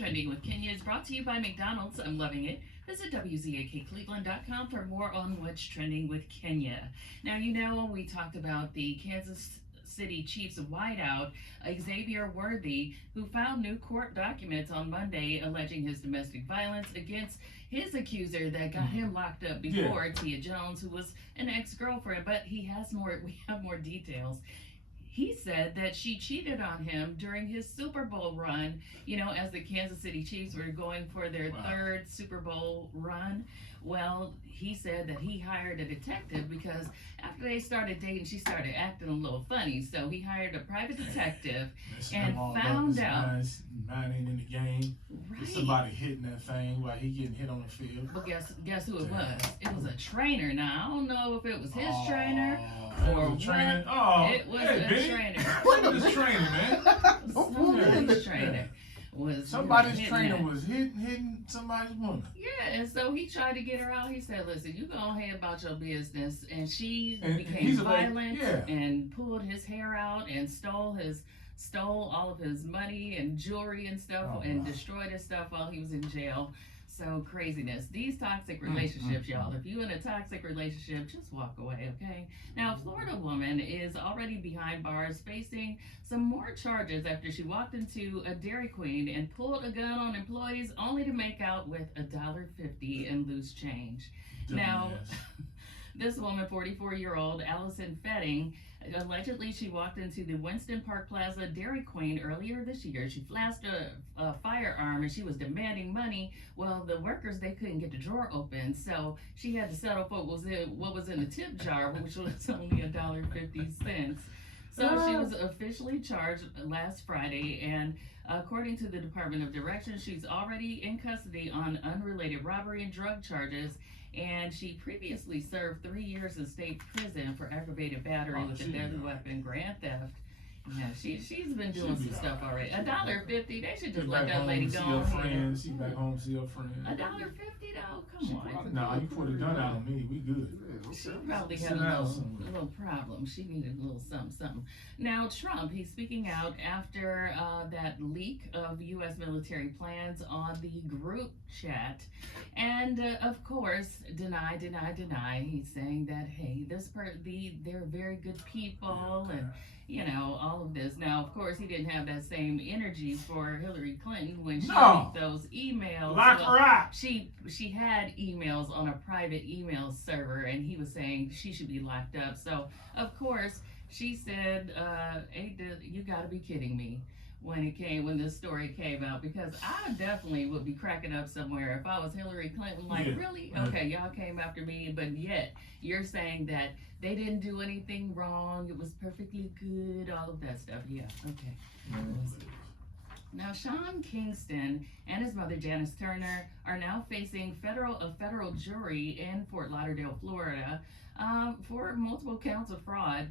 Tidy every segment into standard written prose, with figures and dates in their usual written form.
Trending with Kenya is brought to you by McDonald's. I'm loving it. Visit WZAKCleveland.com for more on what's trending with Kenya. Now, we talked about the Kansas City Chiefs wideout, Xavier Worthy, who filed new court documents on Monday alleging his domestic violence against his accuser that got him locked up before, Tia Jones, who was an ex-girlfriend. But we have more details. He said that she cheated on him during his Super Bowl run, as the Kansas City Chiefs were going for their third Super Bowl run. Well, he said that he hired a detective because after they started dating, she started acting a little funny. So he hired a private detective and found out. Mine ain't in the game. Right. Somebody hitting that thing while he getting hit on the field. But guess who it was? It was a trainer. Now, I don't know if it was his trainer or was a trainer. what. Oh, it was a trainer. Somebody's trainer, man. Somebody's trainer. Somebody's trainer was hitting somebody's woman. Yeah, and so he tried to get her out. He said, "Listen, you go ahead about your business." And she became violent and pulled his hair out and stole all of his money and jewelry and stuff and destroyed his stuff while he was in jail. So craziness. These toxic relationships, y'all. If you're in a toxic relationship, just walk away, okay? Now, a Florida woman is already behind bars facing some more charges after she walked into a Dairy Queen and pulled a gun on employees only to make out with $1.50 in loose change. Now, this woman, 44-year-old Allison Fetting, allegedly she walked into the Winston Park Plaza Dairy Queen earlier this year. She flashed a firearm and she was demanding money. Well, the workers, they couldn't get the drawer open, so she had to settle for what was in the tip jar, which was only $1.50. So she was officially charged last Friday, and according to the Department of Corrections, she's already in custody on unrelated robbery and drug charges. And she previously served 3 years in state prison for aggravated battery with a deadly weapon, grand theft. Yeah, she's been doing some stuff already. $1.50. They should just let that lady go on. She's back home to see her friend. $1.50 though, come on. Nah, you put a gun out on me. We good. She probably had a little problem. She needed a little something. Now Trump, he's speaking out after that leak of U.S. military plans on the group chat, and of course deny. He's saying that hey, they're very good people and. All of this. Now, of course, he didn't have that same energy for Hillary Clinton when she leaked those emails. Lock her out. She had emails on a private email server, and he was saying she should be locked up. So, of course, she said, "You got to be kidding me." When this story came out, because I definitely would be cracking up somewhere if I was Hillary Clinton. Really? Okay, y'all came after me, but yet you're saying that they didn't do anything wrong. It was perfectly good. All of that stuff. Yeah. Okay. Now, Sean Kingston and his mother Janice Turner are now facing a federal jury in Fort Lauderdale, Florida, for multiple counts of fraud.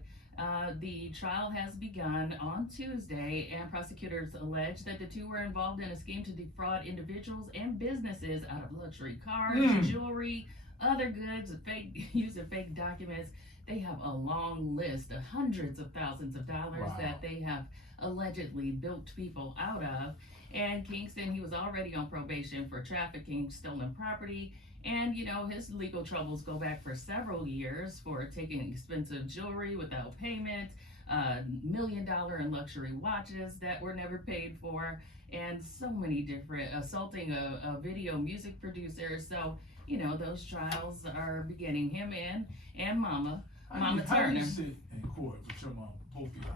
The trial has begun on Tuesday, and prosecutors allege that the two were involved in a scheme to defraud individuals and businesses out of luxury cars, jewelry, other goods, using fake documents. They have a long list of hundreds of thousands of dollars that they have allegedly bilked people out of. And Kingston, he was already on probation for trafficking stolen property. And, his legal troubles go back for several years for taking expensive jewelry without payment, $1 million in luxury watches that were never paid for, and so many different, assaulting a video music producer. So, those trials are beginning. Him and Mama Turner. How do you sit in court with your mom, both of y'all?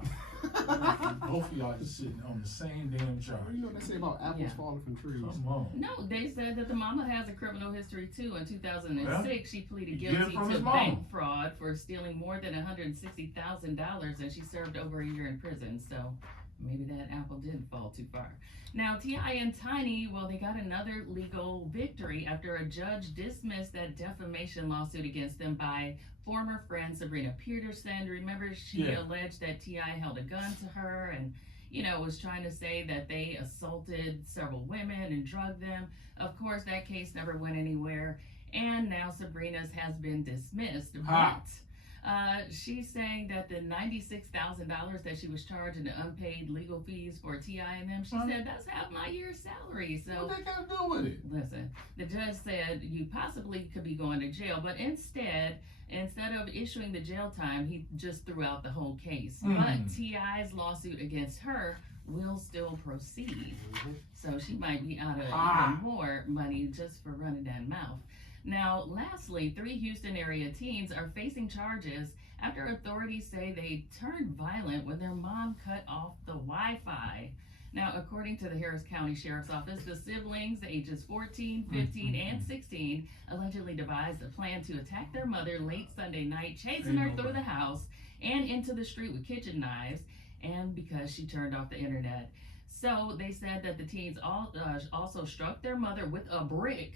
Both of y'all just sitting on the same damn charge. You know what they say about apples falling from trees? Come on. No, they said that the mama has a criminal history too. In 2006, she pleaded guilty to bank fraud for stealing more than $160,000, and she served over a year in prison. So maybe that apple didn't fall too far. Now, T.I. and Tiny, well, they got another legal victory after a judge dismissed that defamation lawsuit against them by former friend Sabrina Peterson. Remember, she alleged that T.I. held a gun to her and, was trying to say that they assaulted several women and drugged them. Of course, that case never went anywhere. And now Sabrina's has been dismissed. But She's saying that the $96,000 that she was charged in the unpaid legal fees for T.I. and them, she said that's half my year's salary. So what they got to do with it? listen, the judge said you possibly could be going to jail, but instead of issuing the jail time, he just threw out the whole case. But T.I.'s lawsuit against her will still proceed. So she might be out of even more money just for running that mouth. Now, lastly, 3 Houston area teens are facing charges after authorities say they turned violent when their mom cut off the Wi-Fi. Now, according to the Harris County Sheriff's Office, the siblings, ages 14, 15, and 16, allegedly devised a plan to attack their mother late Sunday night, chasing her through the house and into the street with kitchen knives, and because she turned off the internet. So they said that the teens also struck their mother with a brick.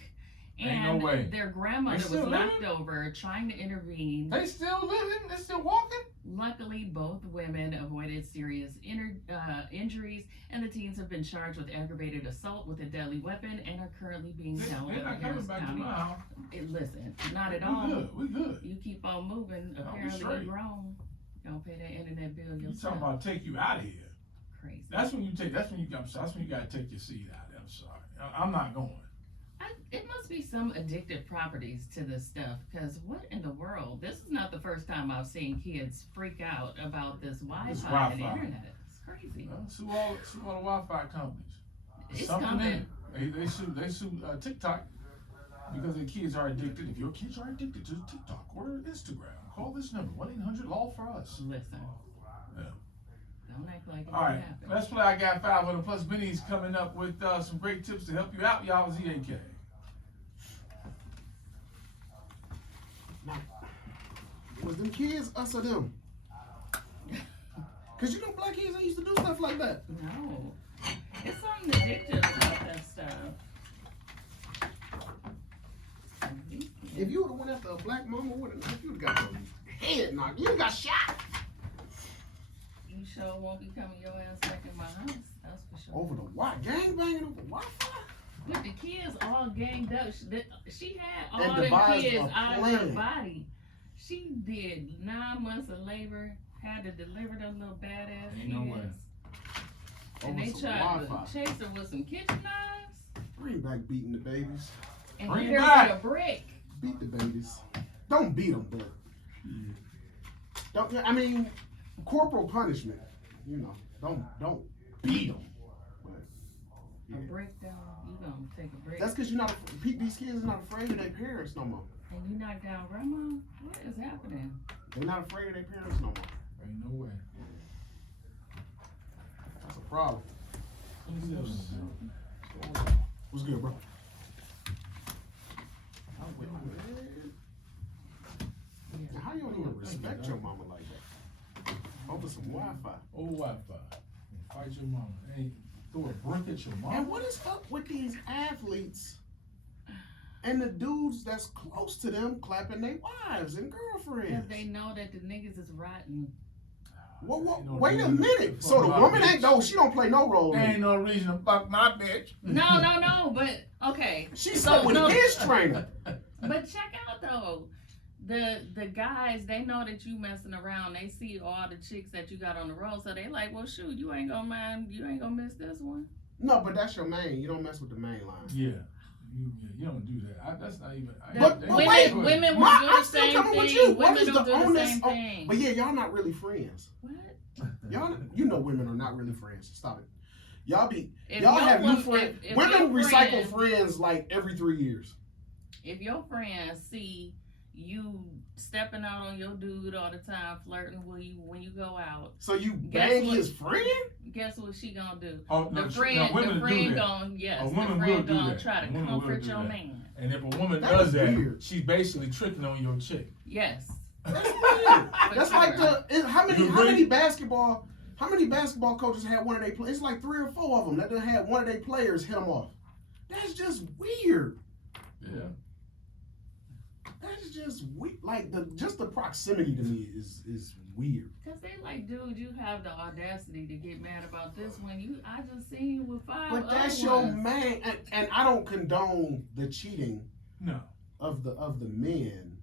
And their grandmother was knocked over trying to intervene. They still living? They still walking? Luckily, both women avoided serious injuries, and the teens have been charged with aggravated assault with a deadly weapon and are currently being held in Harris County. Listen, not at all. We good. You keep on moving. Apparently, you're grown. You don't pay that internet bill yourself. You talking about take you out of here? Crazy. That's when you got to take your seat out. I'm sorry. I'm not going. It must be some addictive properties to this stuff, because what in the world? This is not the first time I've seen kids freak out about this Wi-Fi and the internet. It's crazy. Sue all the Wi-Fi companies. It's coming. They sue TikTok because the kids are addicted. If your kids are addicted to TikTok or Instagram, call this number, 1-800-LAW-FOR-US. Listen. Yeah. Don't act like it all right, happen. let's play I Got 500 plus Benny's coming up with some great tips to help you out. Y'all WZAK. Now, was them kids us or them? Cause you know black kids ain't used to do stuff like that. No. It's something addictive about that stuff. If you would've went after a black mama with a knife, you would've got your head knocked. You got shot. You sure won't be coming your ass back in my house. That's for sure. Over the what? Gang banging over Wi-Fi? With the kids all ganged up. She had all And the devised kids a out of her plan. body. She did 9 months of labor, had to deliver them little badass Ain't kids. no way. And Over they some tried Wi-Fi. to chase her with some kitchen knives. Bring back beating the babies. And Bring hit it her back. with a brick. Beat the babies. Don't beat them, but don't. I mean, corporal punishment. You know, don't beat them. A brick down. You gonna take a brick. That's because you're not. These kids are not afraid of their parents no more. And you knock down grandma? What is happening? They're not afraid of their parents no more. Ain't no way. That's a problem. What's good, bro? Now, how you don't even respect your mama like that? Over some Wi-Fi. Old Wi-Fi. Fight your mama. Hey, throw a brick at your mama. And what is up with these athletes and the dudes that's close to them clapping their wives and girlfriends? Because they know that the niggas is rotten. Wait a minute. So the woman ain't she don't play no role. There ain't no reason to fuck my bitch. No, but okay. She slept with his trainer. But check out though, the guys, they know that you messing around. They see all the chicks that you got on the road, so they like, well, shoot, you ain't gonna miss this one. No, but that's your main. You don't mess with the main line. Yeah. You don't do that. That's not even. Women will do the same thing. Women don't do the same thing. But yeah, y'all not really friends. What? You know women are not really friends. Stop it. Y'all If y'all your have new woman- friends. if Women your recycle friend- friends like every 3 years. If your friends see you stepping out on your dude all the time, flirting with you when you go out, So you Guess bang what? his friend? guess what she gonna do? Oh, no, The friend women do gonna do that. try to A woman will comfort do your that. man. And if a woman That does is that, weird. she's basically tricking on your chick. Yes. That's weird. That's sure. like how You agree? many basketball coaches had one of their players? It's like 3 or 4 of them that done had one of their players hit them off. That's just weird. Yeah. That's just weird. Like just the proximity to me is weird. Cause they like, dude, you have the audacity to get mad about this when I just seen you with 5 But that's other your ones. man, and I don't condone the cheating No. of the men,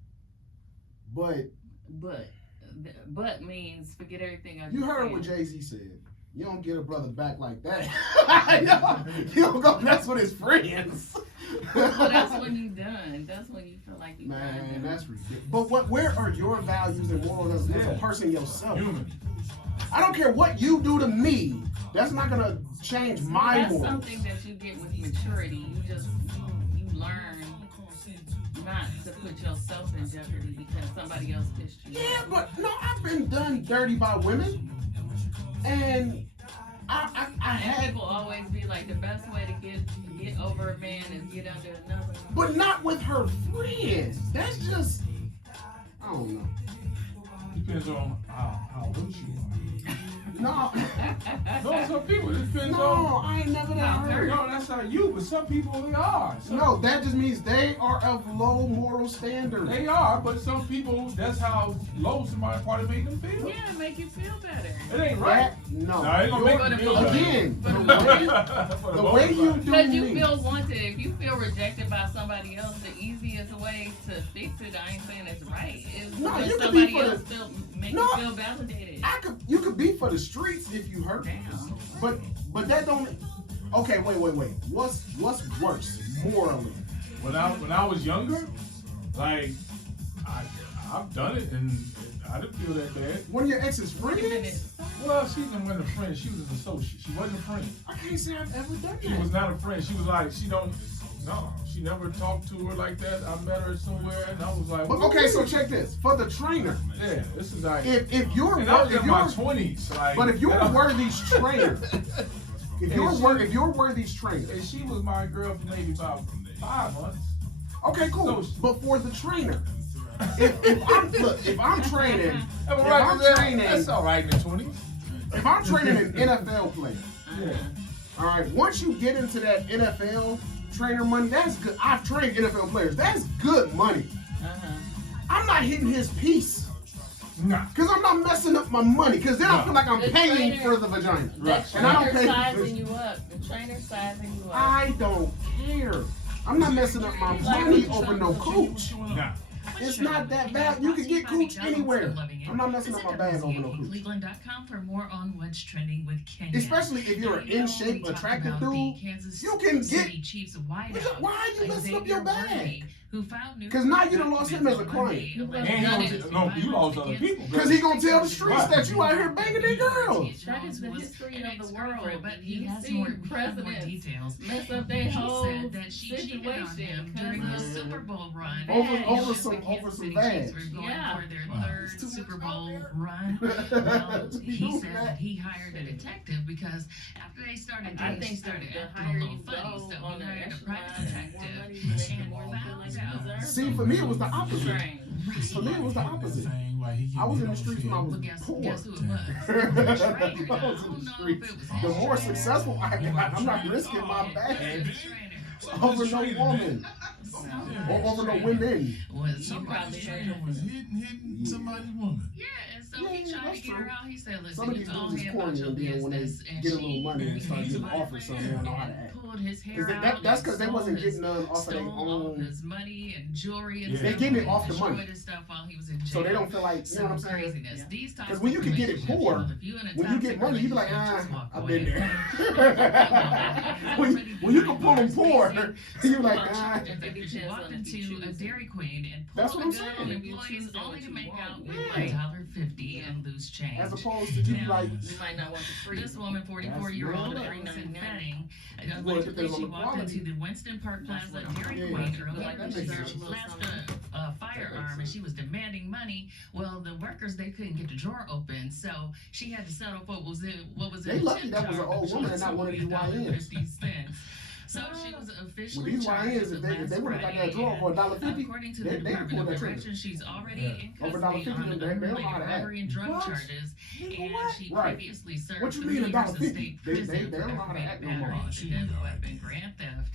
but But means forget everything I just You heard said. what Jay-Z said. You don't get a brother back like that. You don't go mess with his friends. Well, that's when you done. That's when you feel like you Man, done. that's ridiculous. But where are your values and morals as a person yourself? Human. I don't care what you do to me. That's not gonna change my That's morals. something that you get with maturity. You learn not to put yourself in jeopardy because somebody else pissed you Yeah, off. but no, I've been done dirty by women, and I had, People always be like the best way to get over a man is get under another one. but not with her friends. That's just, I don't know. Depends on how rich you are. No, No, some people. It depends no, on. I ain't never that hurt. No, that's not you, but some people they are. No, that just means they are of low moral standards. They are, but some people, that's how low somebody probably made them feel. Yeah, make you feel better. It ain't right. No. No, it ain't gonna make them feel better. Again, For the the way you do Because you me. feel wanted. If you feel rejected by somebody else, the easiest way to fix it, I ain't saying it's right, is No, let you could be somebody for else make you feel validated. You could be for the streets if you hurt. Damn. But that don't. Okay, wait. What's worse morally? When I was younger, like I've done it and I didn't feel that bad. One of your ex's Wait a minute. friends? Well, she wasn't a friend. She was an associate. She wasn't a friend. I can't say I've ever done She was that. not a friend. She was like, she never talked to her like that. I met her somewhere and I was like, But okay, so check this. For the trainer, yeah, this is like, if you're and I was if in my you're 20s. Like, but if you're and I- Worthy's trainer, if you're Worthy's trainer, and she was my girl for maybe about 5 months. okay, cool. So- But for the trainer, if I'm training, Am I if right I'm with that? training, That's all right in the 20s. if I'm training an NFL player, Yeah. all right, once you get into that NFL trainer money, that's good. I've trained NFL players. That's good money. Uh-huh. I'm not hitting his piece Nah. because I'm not messing up my money. Because then I feel like I'm The paying trainer- for the vagina. Right. The And I don't trainer pay- sizing you up. The trainer sizing you up. I don't care. I'm not messing up my money over no cooch. Nah. It's not that bad. You can get cooch anywhere. I'm not messing up my bag over no cooch. Cleveland.com for more on what's trending with Kenya. Especially if you're an in shape, attractive dude. You can get. Chiefs wideout. Why are you messing up your bag? Who found new 'Cause now you done lost him as a client. And you lost other people. Because he gonna tell the streets that you out here banging their girls. That is the history of the world. But he You has see more presidents details. mess up their He whole said that she cheated on situation him during the because of Super Bowl run. Over And some- the Kansas over some City bags. Chiefs were going Yeah. for their Wow. third It's too much Super out Bowl there. run. Well, To be he doing said that. that he hired a detective because after they started I dating, she think started the acting a higher little you funny. go So on he the hired a echelon, private the detective more money you make, the and more you feel like found you out. deserve. See, for me, it was the opposite. Strange. For me, it was the opposite. I was in the streets when I was Well, guess poor. who it was? I The trainer. was Now, in I the don't know if streets. it was The his more trainer. successful I got, I'm not risking my The bag trainer over no woman or over no women. was You probably heard it. was hitting somebody's woman. Yeah, and so Yeah, he tried that's to get true. her out. He said, Some listen, of you these go dudes is ahead about corny, your and then when they business. And get a she little money and start getting offered something, they don't know how to act. pulled his hair Is out. that's because and they wasn't stole getting none off of their stole all of own. his money and jewelry and Yeah. stuff. They getting it and off the money. destroyed his stuff while he was in jail. So they don't feel like, you know what I'm Some saying? craziness. Yeah. These types 'Cause when of you can get it relationships, poor, if you in a When you get toxic money, you be like, relationship, just walk I've away. been there. when you can pull them poor, you're like, She walked into a Dairy Queen and That's pulled what a I'm gun on saying. employees only to make out with Yeah. $1.50 and lose change. As opposed to you Now, like, You might not want the free. This woman, 44-year-old That's Allison $3.99. Fetting, Well, it allegedly depends on she the walked quality. into the Winston Park Plaza That's what Dairy I'm Queen saying. earlier That this makes year. sense. She flashed a firearm and she was demanding money. Well, the workers, they couldn't get the drawer open, so she had to settle for what was in They the lucky tip that was jar, an old which woman was and not one of these YNs. $2.50. So she was officially with these charged YNs, as if of they last would have got Friday, that drawer for and $1.50, according to they- the they Department pulled of that trigger. Corrections, she's already Yeah. in Over custody $1.50, on they don't know unrelated how to act. robbery and drug What? charges, Nigga, and what? she Right. previously served What you 3 mean years in $1.50? state They prison don't know how to for act no more. battery, She deadly know. weapon, grand theft.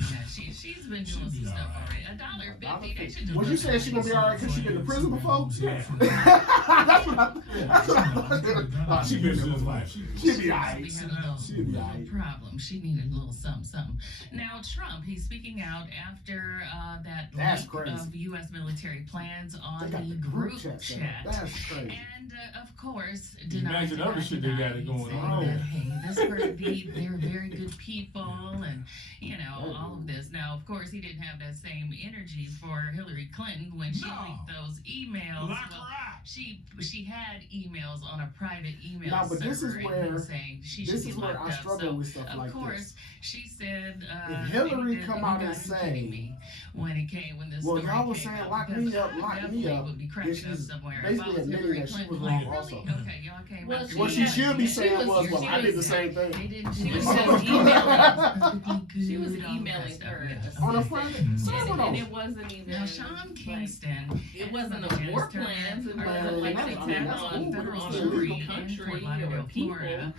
Yeah, she's been doing some stuff already. $1.50. They should do. Well, you said she gonna be alright because she been to prison before. Yeah. That's what I. That's what I. She been there before. She'll be alright. We had a She'll be little alright. problem. She needed a little something. Now Trump, he's speaking out after that That's leak crazy. of U.S. military plans on They got the the group chat. chat. That's crazy. And of course, Imagine other shit they got it going saying on. that, hey, this person, they're very good people, and you know all of this. Now, of course, he didn't have that same energy for Hillary Clinton when she leaked those emails. Lock her Well, out. she had emails on a private email Now, but server, this is and where- he was saying she should This be is where locked I up. struggle So, with stuff of like course, this. she said, If Hillary "You come out gotta and be say, kidding me," when this well, story y'all was came saying, out, lock because me up, I lock me definitely up, would be then cracking up she's somewhere. If I basically was admitting Hillary that she Clinton, was like, wrong really? also. Okay, y'all came Well, after she What me. she should be She saying was- was, well, she I did the was- same thing. They didn't. She do was it. just emailing. Perfectly She was good, all that emailing stuff, her. yeah. On a private server And though. it wasn't even. Now, Sean Kingston, It wasn't and a war Janice Turner plans. It are wasn't like that's- they I mean, attack that's on cool, but federal it's on still jury illegal. in country Fort or Lauderdale, people. Florida,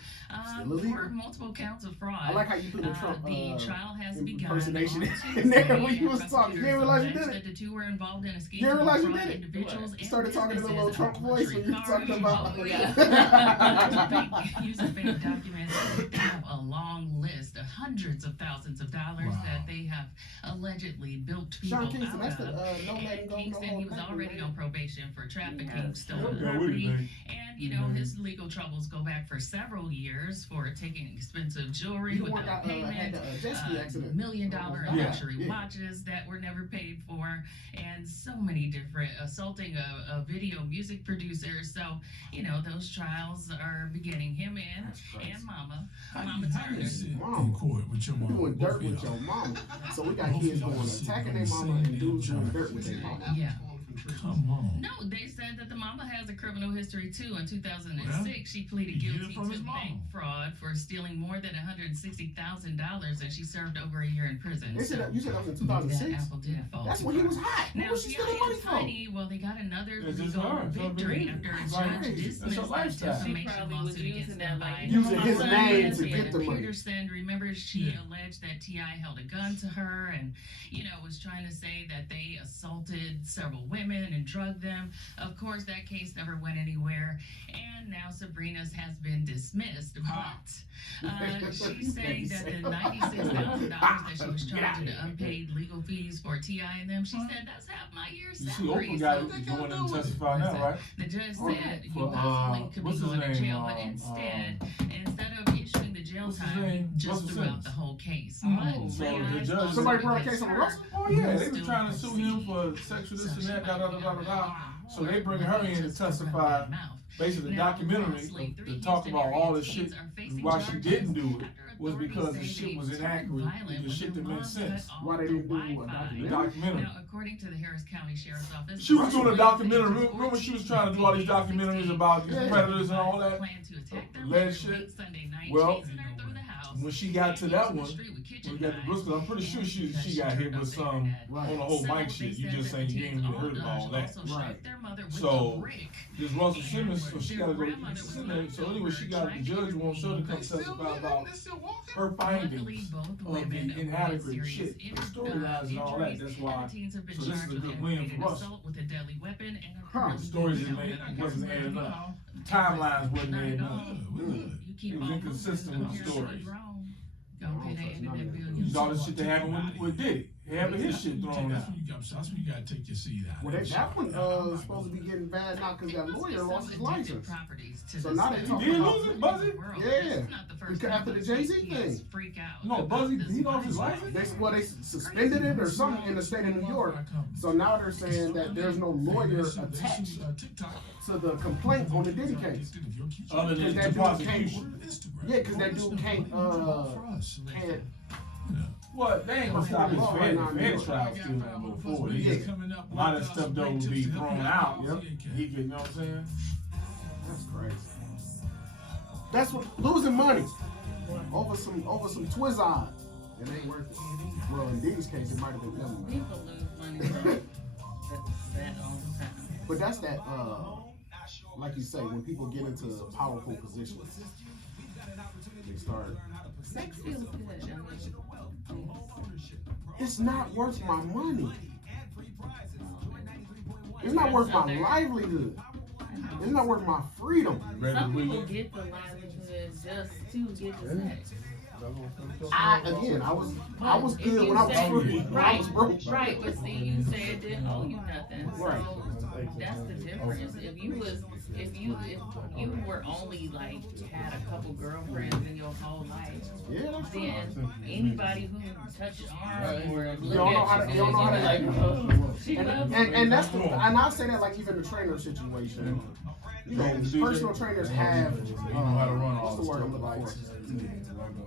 Still illegal. for multiple counts of fraud. I like how you put the Trump The trial has begun impersonation on in there Tuesday, when you and was talking. You didn't prosecutors realize you allege did that it. the two were involved in a scheme You didn't to realize you defraud did it. individuals You and started talking in a little businesses Trump of voice when you were luxury talking about. cars. Yeah. Using fake documents, they have a long list of hundreds of thousands of dollars Wow. that they have allegedly built people Sean Kingston, out that's the of. no letting And go, no Kingston, he holding was back, already man. on probation for trafficking Yes. stolen Yeah, what do property, you think? and you know his legal troubles go back for several years for taking expensive jewelry You the one without that had payment. the jet ski accident. $1 million Yeah, luxury yeah. watches that were never paid for, and so many different assaulting a video music producer. So you know those trials are beginning. Him That's crazy. and Mama How Turner. you sit in Mama. court with your You mama? doing both dirt of with y'all? your mama. So we got Both kids of y'all doing sit attacking on their the mama same and dudes doing damn dirt with their mama. Yeah. Come on. No, they said that the mama has a criminal history too. In 2006, Well, she pleaded he hid it guilty from to his mama. bank fraud for stealing more than $160,000, and she served over a year in prison. They said So that, you said that was in that 2006? apple did fall. That's too when he far. was hot. What Now, was she stealing money and from? Heidi, well, they got another It's just legal her. It's her victory belief. after a It's judge crazy. That's dismissed her the lifestyle. She defamation probably was lawsuit against using them that, by like, Using his name to Peterson. get the money. Peterson, remember, she Yeah. alleged that T.I. held a gun to her and, you know, was trying to say that they assaulted several women and drugged them. Of course, that case never went anywhere, and now Sabrina's has been dismissed. But she's saying that the $96,000 that she was charging the unpaid legal fees for T.I. and them, she said that's half my year's You see, salary. Oprah got So it going and testify now, right? the judge Oh, said you for, possibly could be what's his going to name? jail, but instead of issuing the jail What's his time, name? just Russell throughout Simmons. the whole case. Oh, But so Ray the Eyes judge- lawsuit Somebody brought a against case on her Russell? Oh yeah, they still were trying to sue him for sexual this and that, da da da da da. So they bring her in to testify, basically the documentary to talk about all the shit. Why she didn't do it was because the shit was inaccurate. The shit that made sense. Why they didn't do what The documentary? documentary. Now, according to the Harris County Sheriff's Office, She was doing a documentary. Remember she was trying to do all these documentaries about these Yeah. predators and all that? Planned to attack their Alleged mother shit. late Sunday night, Well, chasing her through the house. When she got to that and one, using the street with kitchen when we got the knives. Bristol, I'm pretty sure she got hit with some on the whole mic shit. You just saying you ain't even heard of all that. Right. Their mother with So, a brick. This Russell Simmons, so she gotta go to Mississippi. So anyway, she got the judge wants her to come testify about her findings Luckily, both of women the avoided inadequate serious shit, the injuries, storylines and all that. That's why. and the teens have been So this is charged a with good win aggravated for us. assault with a deadly weapon and a Huh. criminal The stories assault. wasn't adding up. The timelines wasn't Not at adding all. up. You keep It was on inconsistent moving, with the don't hear story. what's wrong. Go pay that end of that You billion. saw the shit that happened with Diddy. Having his shit thrown That's out. when you gotta take your seat out. Well, that one supposed to be getting bad now because that lawyer lost his license. So now they He talking did about. lose it, Buzzy? Yeah. Because after the Jay-Z thing. Freak out. No, Buzzy, he lost his license? They suspended it or something in the state of New York. So now they're saying that there's no lawyer attached to the complaint on the Diddy case. Other than That the dude prosecution. Yeah, because that dude can't. What? They ain't gonna stop his Fed trial still gonna go forward. He just, a lot of stuff though will be thrown out. He could, you know what I'm saying? That's crazy. That's what losing money over some Twizzard. It ain't worth it. Well, in Diddy's case, it might have been them. People lose money. That all the time. But that's that. Like you say, when people get into powerful positions, they start. Sex feels good. I mean, it's not worth my money. It's not worth my livelihood. It's not worth my freedom. Some people get the livelihood just to get the sex. I was good when I was free. When I was broke. Right, but see, you said it didn't owe you nothing. So Right. that's the difference. If you were only like had a couple girlfriends in your whole life, Yeah, that's true. then anybody who touched your arm or You look don't know at how to, you, you don't know how to you'd act. be like, oh, she loves me. And that's the, and I say that like even the trainer situation. You know, personal trainers have how to run all what's the word I'm looking for?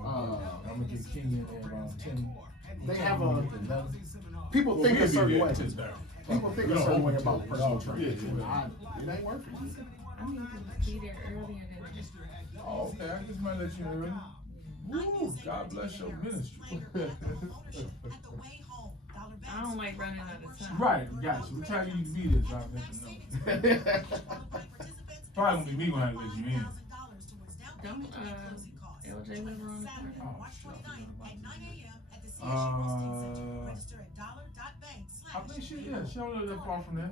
I'm gonna get King in there around 10. They have a people think a certain way. People think a certain way about personal trainers. And it ain't worth it. I need to be there earlier than Oh, okay, I just might let you in. Woo, God bless your ministry. I don't like running out of time. Right, got you. What time you need to be there, so I let you know. Probably gonna be me gonna have to let you in. Don't LJ live around the corner? I think she don't live that far from there.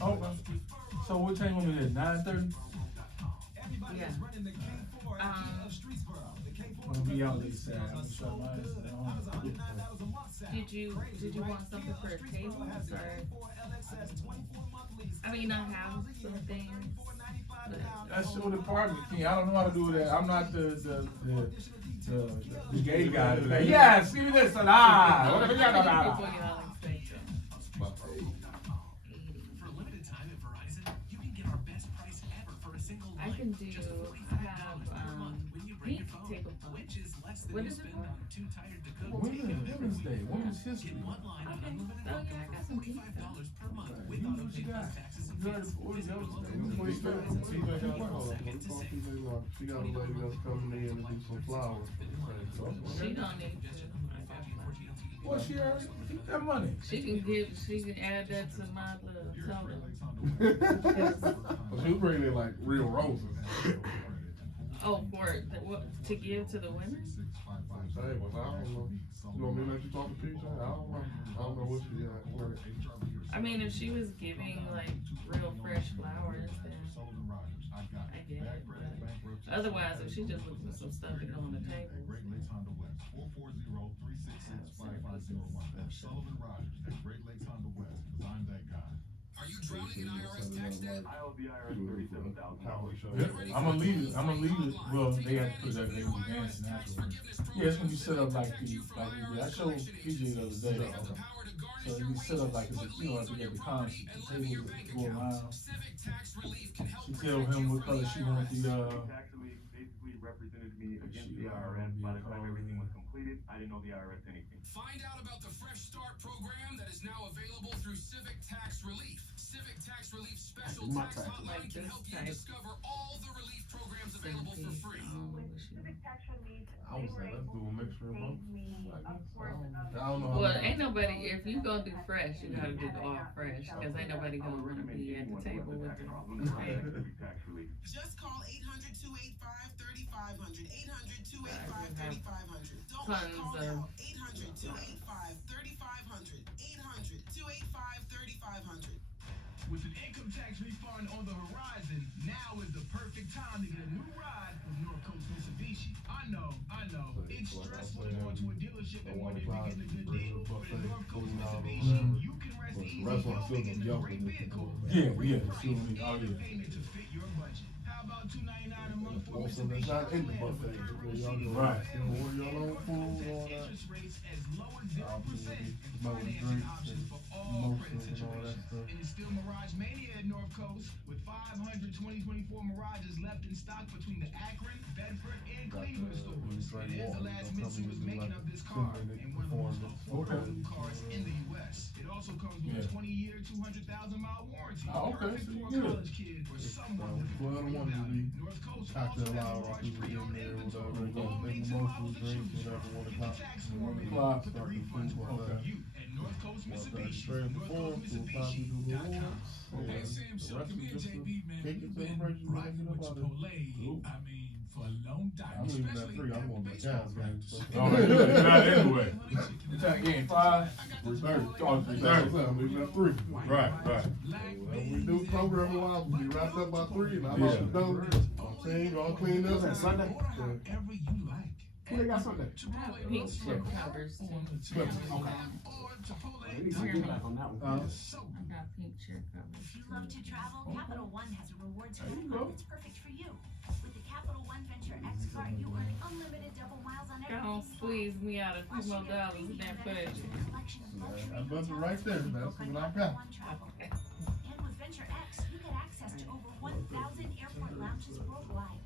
Okay. So what time you want me there? 9:30? Yeah. I'm gonna be out this Saturday. I'm gonna shut my ass down. Did you want something for a table or? I mean, I have some things. That's your department, King. I don't know how to do that. I'm not the gay guy. Like, yes, give me this and whatever you got. I can do. I have meat table. What is it for? Women's Day, Women's History. Okay. Oh yeah, I got some pizza. You know what you got? You heard of the She got a lady that's coming in and do some flowers. She don't need to. Well, she already keep that money. She can add that to my little total. She was bringing in like real roses. Oh, to give to the women? Say, well, I don't know. You want me to let you talk to PJ? I don't know what she got. I mean, if she was giving like real fresh flowers, then I get it. But otherwise, if she just looking for some stuff to go on the table. Are you drowning in IRS tax debt? I owe the IRS $37,000. Yeah, I'm gonna leave it. Well, they have to put that in advance naturally. Yeah, it's gonna be set up like we did. I showed PJ the other day. So it be set up like it's like we have the concert. The table go around. She tell him what color she want the Tax relief basically represented me against the IRS. By the time everything was completed, I didn't owe the IRS anything. Find out about the Fresh Start program that is now available through Civic Tax Relief. Civic Tax Relief special My tax taxes. hotline can help you discover all the relief programs available for free. I was like, let's do a mixture of both. I don't know how Well, much- ain't nobody. If you gonna do fresh, you gotta do all fresh, cause ain't nobody gonna wanna be at the table with the. Civic tax relief. Just call 800-285-3500. 800-285-3500. Don't Tons call of- now. 800-285-3500. 800-285-3500. With an income tax refund on the horizon, now is the perfect time to get a new ride from North Coast Mitsubishi. I know. It's stressful going to a dealership and wondering if you're getting a good deal, but at North Coast Mitsubishi, you can rest easy knowing it's a great vehicle. yeah. Payment to fit your budget. How about $299 a month for Also, that's not in the buffet. Right. Y'all on food, all that. interest rates as low as 0%. Most Financing drinks options for and all most credit and all that situations. stuff. And it's still Mirage Mania at North Coast with 500 2024 Mirages left in stock between the Akron, Bedford, and Cleveland stores. It is the last Mitsubishi making of this car and one of the most affordable new cars in the U.S. It also comes with a 20-year, 200,000-mile warranty. Oh, okay, Perfect so for a you good. college kid or someone looking for Well, the great one value. you North Coast cocktail also hour, has large people in pre-owned there, inventory. whatever, All make makes and most models of to the drinks, choose from. whatever, 1 Get the o'clock. tax form in. Clock. Put the refunds work for Okay. you at North Coast Well, Mitsubishi. straight before, we'll probably do the awards. Hey, And Sam, so the rest me is and just JB, man, kick we've it been celebration. rocking with About it. Chipotle, Cool. I mean, for a long time. I'm leaving at especially 3. I'm after going to the baseball Cavs game. practice. So. All right, you're not anyway. What time game? 5? 3:30. Oh, 3:30. I'm leaving at 3. Right. Whatever we do programming wise, we'll be wrapped up by 3. And I'm Yeah. out the door. My team all cleaned up. What's that, Sunday? However you like. Who they got Sunday? Pink slip covers too. Okay. Or We need to get back on that one. I got pink chair covers. If you love to travel, Capital One has a rewards There you credit card go. that's perfect for you. With the Capital One Venture X card, you earn unlimited double miles on everything Don't you squeeze me out of $2 more dollars in that budget. That budget right there, that's what I got. And with Venture X, you get access to over 1,000 airport lounges worldwide.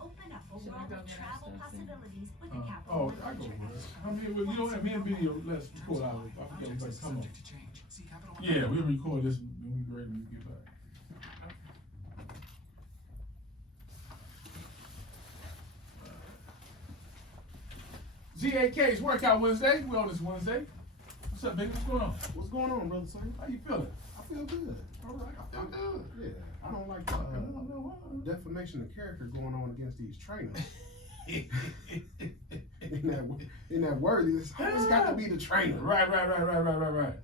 Open up a Should I world go of get our travel stuff then? possibilities with the Capital Oh, One I go Venture with X. it. I'm here with you and me and video. Let's record out. I forget everybody come on. Subject to change. See Capital One. Yeah, we'll record this when we ready to get back. ZAK's Workout Wednesday. We on this Wednesday. What's up, baby? What's going on? What's going on, brother Sam? How you feeling? I feel good. All right, I feel good. Yeah, I don't like Uh, defamation of character going on against these trainers. in that word, it's always got to be the trainer. Right.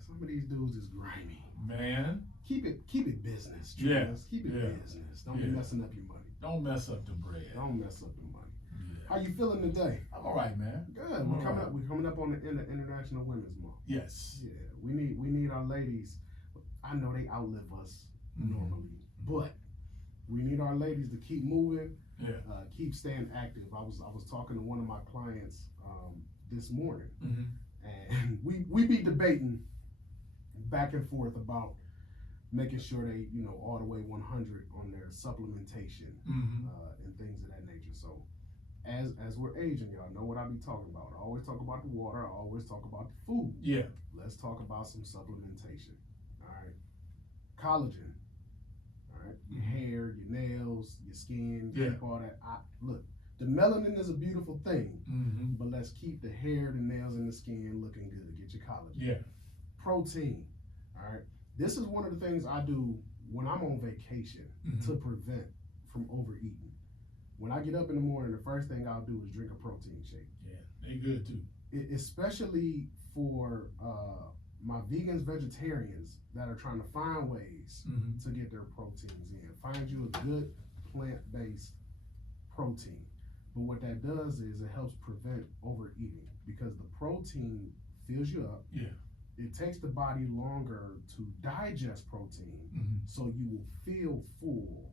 Some of these dudes is grimy. Man, Keep it business. Yeah, Trainers. Keep it yeah, business. Don't be yeah. messing up your money. don't mess up the bread. Don't mess up the money. Yeah. How you feeling today? I'm all right, man. Good. I'm all right. We're coming up on the International Women's Month. Yes. Yeah, we need our ladies. I know they outlive us normally, but we need our ladies to keep moving, Yeah. keep staying active. I was talking to one of my clients this morning, and we be debating back and forth about making sure they all the way 100 on their supplementation and things of that nature. So as we're aging, y'all know what I be talking about. I always talk about the water. I always talk about the food. Yeah. Let's talk about some supplementation. All right. Collagen. All right. Your hair, your nails, your skin, Yeah. keep all that. Look, the melanin is a beautiful thing, but let's keep the hair, the nails, and the skin looking good. Get your collagen. Yeah. Protein. All right. This is one of the things I do when I'm on vacation to prevent from overeating. When I get up in the morning, the first thing I'll do is drink a protein shake. Yeah. They good too. Especially for my vegans, vegetarians that are trying to find ways to get their proteins in. Find you a good plant-based protein. But what that does is it helps prevent overeating because the protein fills you up. Yeah. It takes the body longer to digest protein, so you will feel full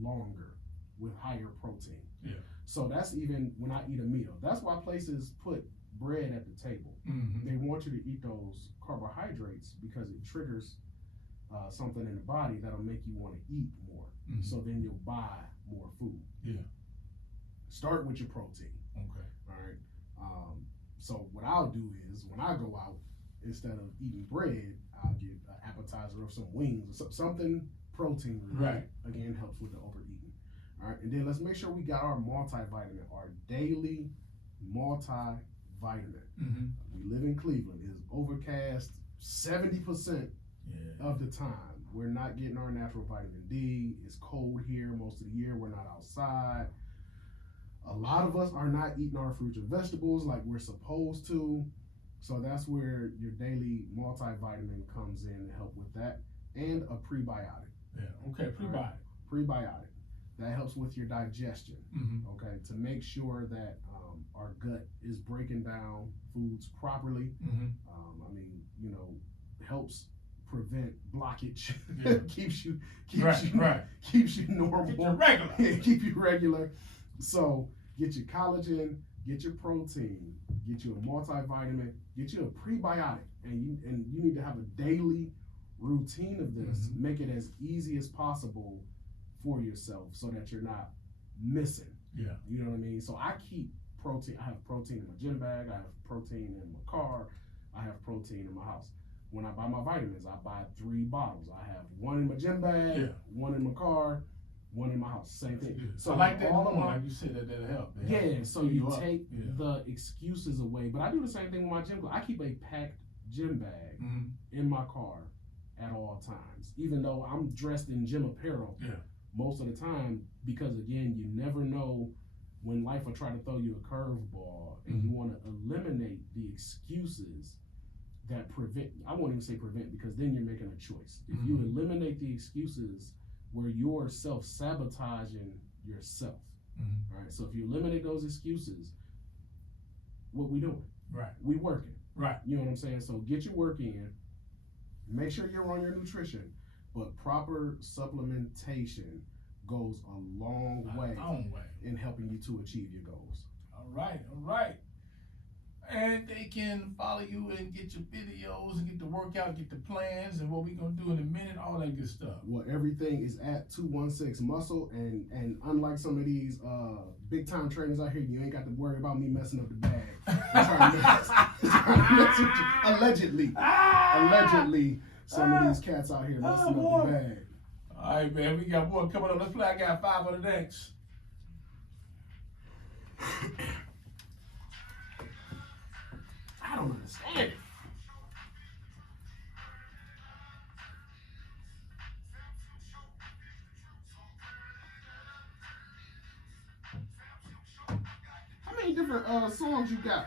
longer with higher protein. Yeah. So that's even when I eat a meal. That's why places put bread at the table. They want you to eat those carbohydrates because it triggers something in the body that'll make you want to eat more. So then you'll buy more food. Yeah. Start with your protein. Okay. All right. So what I'll do is when I go out, instead of eating bread, I'll get an appetizer of some wings or something protein related. Right. Again, helps with the overeating. All right. And then let's make sure we got our multivitamin, our daily multivitamin. We live in Cleveland. It's overcast 70% of the time. We're not getting our natural vitamin D. It's cold here most of the year. We're not outside. A lot of us are not eating our fruits and vegetables like we're supposed to. So that's where your daily multivitamin comes in to help with that. And a prebiotic. Yeah. Okay. Prebiotic. Prebiotic. That helps with your digestion. Okay. To make sure that our gut is breaking down foods properly. I mean, helps prevent blockage. Yeah. keeps you normal. Keep you regular. Keep you regular. So get your collagen, get your protein, get you a multivitamin, get you a prebiotic, and you need to have a daily routine of this. Make it as easy as possible for yourself so that you're not missing. Yeah. You know what I mean? So I keep protein. I have protein in my gym bag. I have protein in my car. I have protein in my house. When I buy my vitamins, I buy 3 bottles. I have 1 in my gym bag, 1 in my car, 1 in my house. Same thing. So I like that one, like you said, that'll help. Yeah, so you take Yeah. the excuses away. But I do the same thing with my gym. I keep a packed gym bag in my car at all times, even though I'm dressed in gym apparel most of the time, because again, you never know when life will try to throw you a curveball, and you want to eliminate the excuses that prevent. I won't even say prevent, because then you're making a choice. If you eliminate the excuses where you're self-sabotaging yourself, all right, so if you eliminate those excuses, what we doing? Right. We working. Right. You know what I'm saying? So get your work in. Make sure you're on your nutrition, but proper supplementation goes a long way in helping you to achieve your goals. All right. And they can follow you and get your videos and get the workout, get the plans and what we gonna do in a minute, all that good stuff. Well, everything is at 216 Muscle, and unlike some of these big time trainers out here, you ain't got to worry about me messing up the bag. Allegedly, some of these cats out here messing up the bag. All right, man, we got more coming up. Let's play. I got 5 on the next. I don't understand it. How many different songs you got?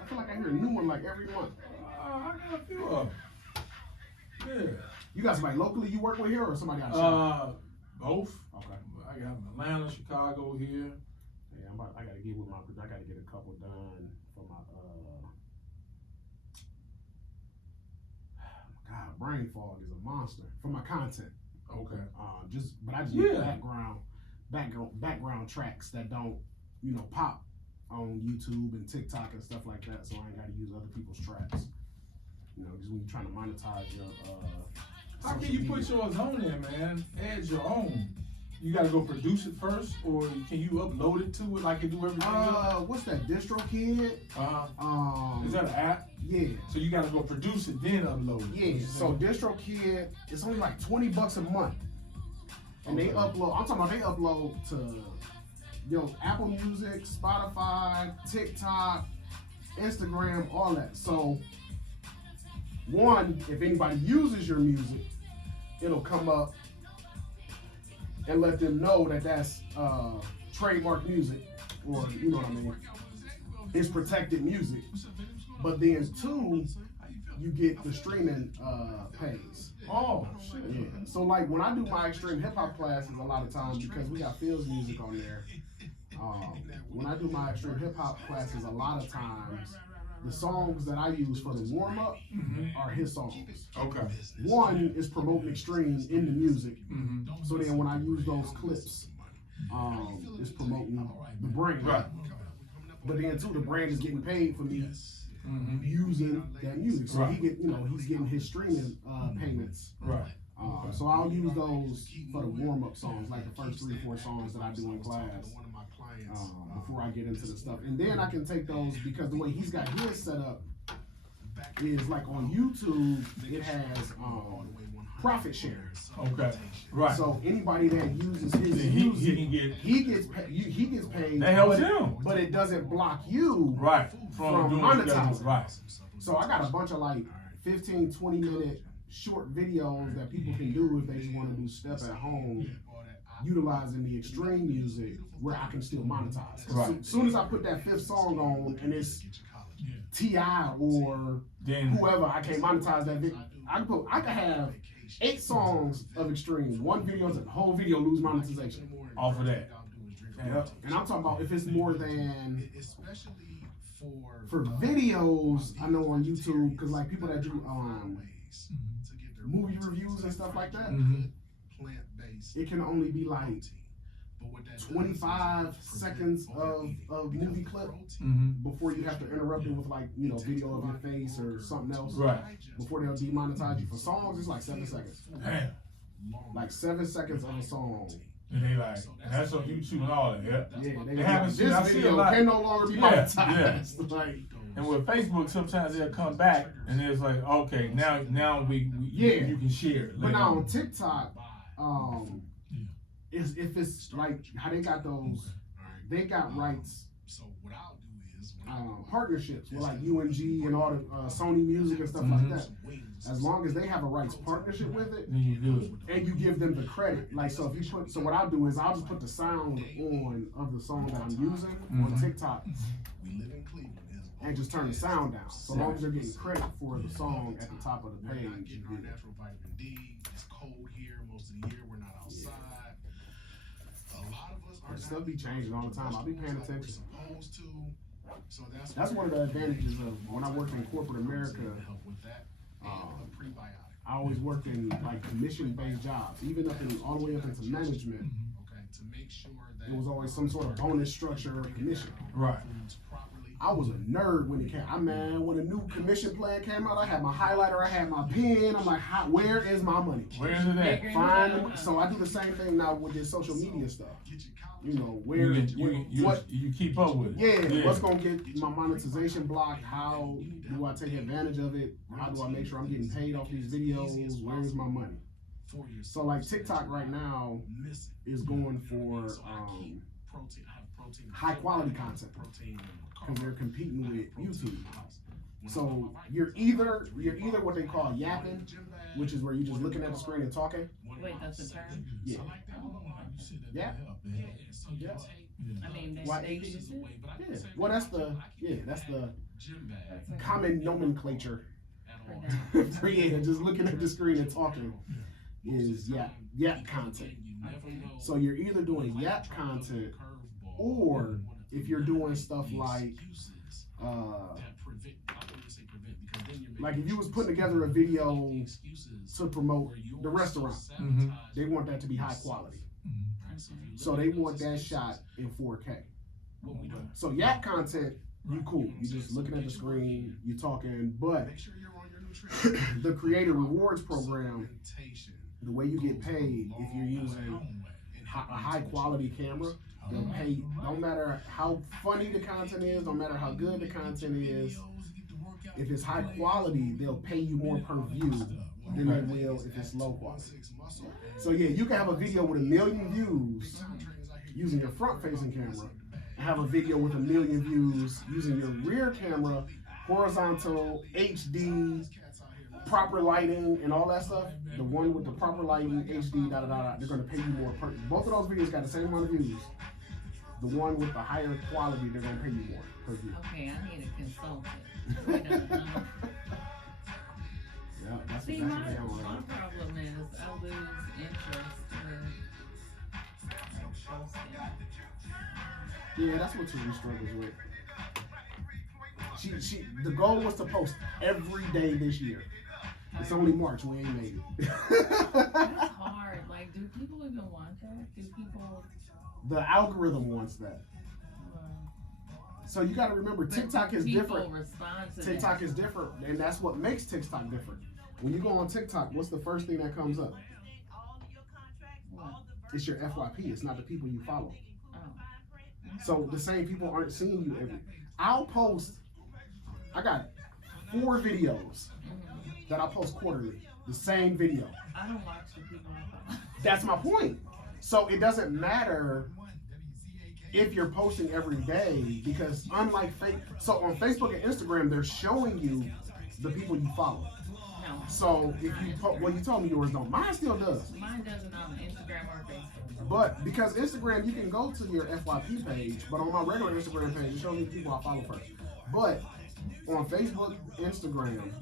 I feel like I hear a new one like every month. I got a few of them. Yeah. You got somebody locally you work with here, or somebody out of Chicago? Both. Okay. I got Atlanta, Chicago here. Yeah, I gotta get with I gotta get a couple done for my God, brain fog is a monster for my content. Okay. But I just use background tracks that don't, pop on YouTube and TikTok and stuff like that. So I ain't gotta use other people's tracks. Because when you're trying to monetize your how can you put yours on there, man? Add your own. You gotta go produce it first, or can you upload it to it like you do everything else? What's that, DistroKid? Is that an app? Yeah. So you gotta go produce it, then upload it. Yeah. So DistroKid, it's only like $20 a month, and they upload. I'm talking about they upload to Apple Music, Spotify, TikTok, Instagram, all that. So one, if anybody uses your music, it'll come up and let them know that that's trademark music, or you know what I mean, it's protected music. But then two, you get the streaming pays. Oh shit. Yeah. So like when I do my extreme hip hop classes, a lot of times, because we got Phil's music on there, when I do my extreme hip hop classes, a lot of times the songs that I use for the warm up are his songs. Okay. One is promoting extreme in the music, so then when I use those clips, it's promoting the brand. Right. But then too, the brand is getting paid for me using that music, so he's getting his streaming payments. Right. So I'll use those for the warm up songs, like the first 3-4 songs that I do in class. Before I get into the stuff, and then I can take those, because the way he's got his set up is like on YouTube, it has profit sharing. Okay. Right. So anybody that uses his music, he gets paid. That helps him, but it doesn't block you from monetizing. Right. So I got a bunch of like 15-20 minute short videos that people can do if they just want to do step at home, utilizing the extreme music where I can still monetize. Right. As soon as I put that 5th song on and it's T.I. or whoever, I can't monetize that video. I can have 8 songs of extreme, one video, the whole video lose monetization off of that. Yep. And I'm talking about if it's more than, for videos, I know on YouTube, because like people that do movie reviews and stuff like that, it can only be like 25 seconds of movie clip before you have to interrupt it with like, video of your face or something else. Right. Before they'll demonetize you. For songs, it's like 7 seconds. Damn. Like 7 seconds of a song. And they like, and that's on YouTube and all that, Yeah, they haven't seen. this video can no longer be monetized. Yeah. Like, and with Facebook, sometimes they'll come back and it's like, okay, now you can share it. But now on TikTok, if it's like how they got those, they got rights partnerships with like UNG and all the Sony Music and stuff like that. As long as they have a rights partnership with it, Then you do and you give them the credit. Like, so if you put, so what I'll do is I'll just put the sound on of the song that I'm using on TikTok and just turn the sound down. So long as they're getting credit for the song at the top of the page, you get it. Natural vitamin D. It's cold here most of the year. We're not outside. A lot of us are Stuff be changing all the time. I'll be paying attention. supposed to. So That's one of the advantages of when I worked in corporate America. help with that. Prebiotic. I always worked in like commission-based jobs, even up in all the way up into management. Okay, to make sure that There was always some sort of bonus structure or commission. right. I was a nerd when it came. When a new commission plan came out, I had my highlighter, I had my pen. I'm like, where is my money? Where's it at? Find them. So I do the same thing now with this social media stuff. You know, where, You keep up with it. yeah, what's gonna get my monetization blocked? How do I take advantage of it? How do I make sure I'm getting paid off these videos? Where is my money? So like TikTok right now is going for high quality content because they're competing with YouTube. So you're either what they call yapping, which is where you're just looking at the screen and talking. Wait, that's a term? Yeah. Yeah. Yeah. I mean, Why they use it? Yeah. Well, that's the common nomenclature for just looking at the screen and talking is yap content. So you're either doing yap content, or if you're doing stuff like if you was putting together a video to promote the restaurant, they want that to be high quality. So they want that shot in 4K. So yap content, you cool. You just looking at the screen, you talking, but the creator rewards program, the way you get paid if you're using a high quality camera, they'll pay, no matter how funny the content is, no matter how good the content is, if it's high quality, they'll pay you more per view than they will if it's low quality. So yeah, you can have a video with 1 million views using your front facing camera, and have a video with 1 million views using your rear camera, horizontal, HD, proper lighting and all that stuff. The one with the proper lighting, HD, they're gonna pay you more per. Both of those videos got the same amount of views. The one with the higher quality, they're gonna pay you more per view. Okay, I need a consultant. We don't know. Yeah, that's See, exactly my what problem is I lose interest with posting. Yeah, that's what Teresa struggles with. The goal was to post every day this year. It's only March, we ain't made it. That's hard. Like, do people even want that? Do people? The algorithm wants that. So you got to remember, TikTok is different. TikTok is different, and that's what makes TikTok different. When you go on TikTok, what's the first thing that comes up? It's your FYP. It's not the people you follow. So the same people aren't seeing you every. I'll post. I got 4 videos that I post quarterly. The same video. I don't watch the people I follow. That's my point. So it doesn't matter if you're posting every day, because unlike so on Facebook and Instagram, they're showing you the people you follow. No. So if you you told me yours don't. Mine still does. Mine doesn't on Instagram or Facebook. But because Instagram, you can go to your FYP page, but on my regular Instagram page, it shows me the people I follow first. But on Facebook, Instagram,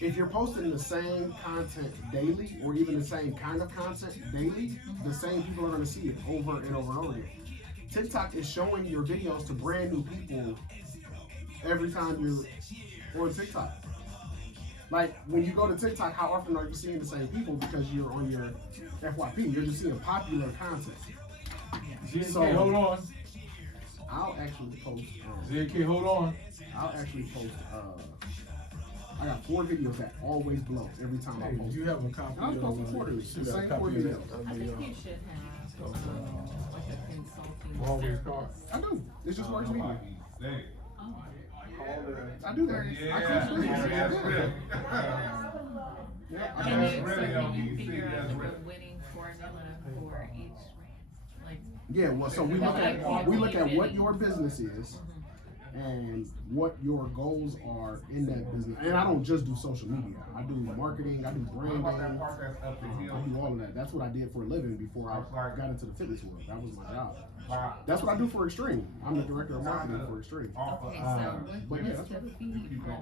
if you're posting the same content daily, or even the same kind of content daily, the same people are going to see it over and over and over again. TikTok is showing your videos to brand new people every time you're on TikTok. Like, when you go to TikTok, how often are you seeing the same people? Because you're on your FYP. You're just seeing popular content. So, hold on. I'll actually post. ZK, hold on. I'll actually post. I got 4 videos that always blow every time I post. You have a copy. I'm posting quarterly. The same 4 videos. I think you should have like a consulting Always service. card. I do. It's just works media. Oh. I do that. I coach leagues. Can you figure out the winning formula for each, like? Yeah, well, so we look at what your business is, and what your goals are in that business. And I don't just do social media. I do marketing, I do branding, I do all of that. That's what I did for a living before I got into the fitness world. That was my job. That's what I do for Extreme. I'm the director of marketing for Extreme. Okay, so But yeah, what's the fee for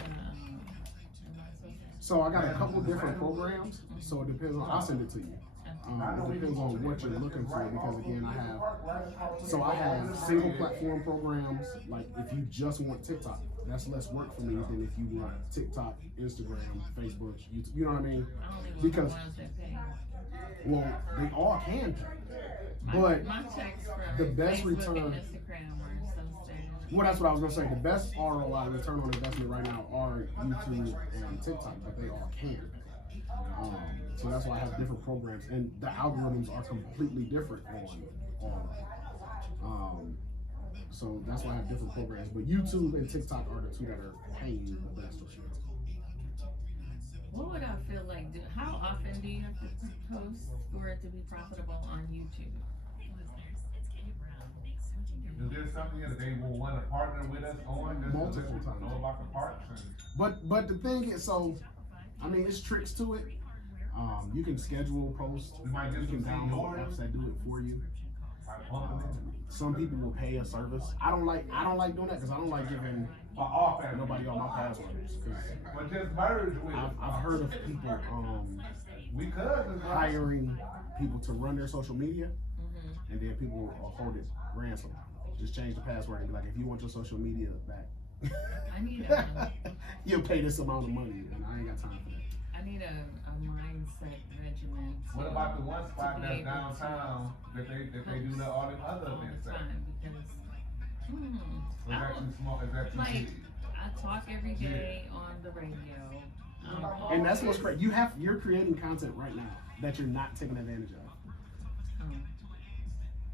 so I got a couple different programs. So it depends on. I'll send it to you. It depends on what you're looking for because again, I have single platform programs. Like if you just want TikTok, that's less work for me than if you want TikTok, Instagram, Facebook, YouTube. You know what I mean? Because well, they all can pay, but my checks the for best Facebook return. and Instagram are so sad. Well, that's what I was gonna say. The best ROI, return on investment right now, are YouTube and TikTok, but they all can pay. So that's why I have different programs, and the algorithms are completely different on. So that's why I have different programs. But YouTube and TikTok are the two that are paying you the best. What would I feel like? How often do you have to post for it to be profitable on YouTube? Is there something that they will want to partner with us on? Multiple times. Know about the parts? But the thing is, so I mean, it's tricks to it. You can schedule posts. You can download apps that do it for you. Some people will pay a service. I don't like doing that because I don't like giving nobody all my passwords. But just merge with. I've heard of people hiring people to run their social media, and then people will hold it ransom. Just change the password and be like, if you want your social media back, I need you'll pay this amount of money, and I ain't got time for that. I need a mindset regimen. What about the one spot that's downtown that they do all the other events at? Because like I talk every day on the radio. And that's what's great. You're creating content right now that you're not taking advantage of.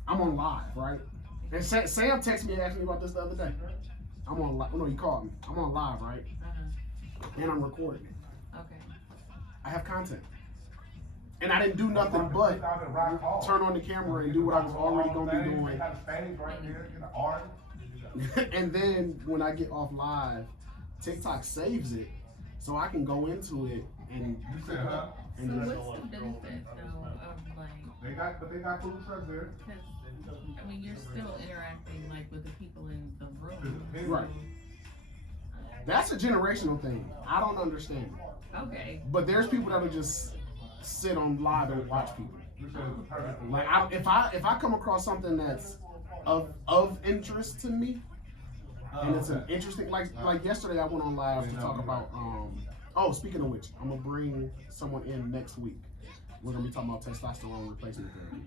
I'm on live, right? And Sam texted me and asked me about this the other day. I'm on live. Oh, no, he called me. I'm on live, right? And I'm recording it. Okay. I have content. And I didn't do nothing but turn on the camera and do what I was already going to be doing. And then when I get off live, TikTok saves it so I can go into it and So what's the benefit though of like? They got food trucks there. I mean, you're still interacting like with the people in the room. Right. That's a generational thing. I don't understand it. Okay. But there's people that'll just sit on live and watch people. Like if I come across something that's of interest to me, and it's an interesting like yesterday I went on live to talk about speaking of which, I'm gonna bring someone in next week. We're gonna be talking about testosterone replacement therapy.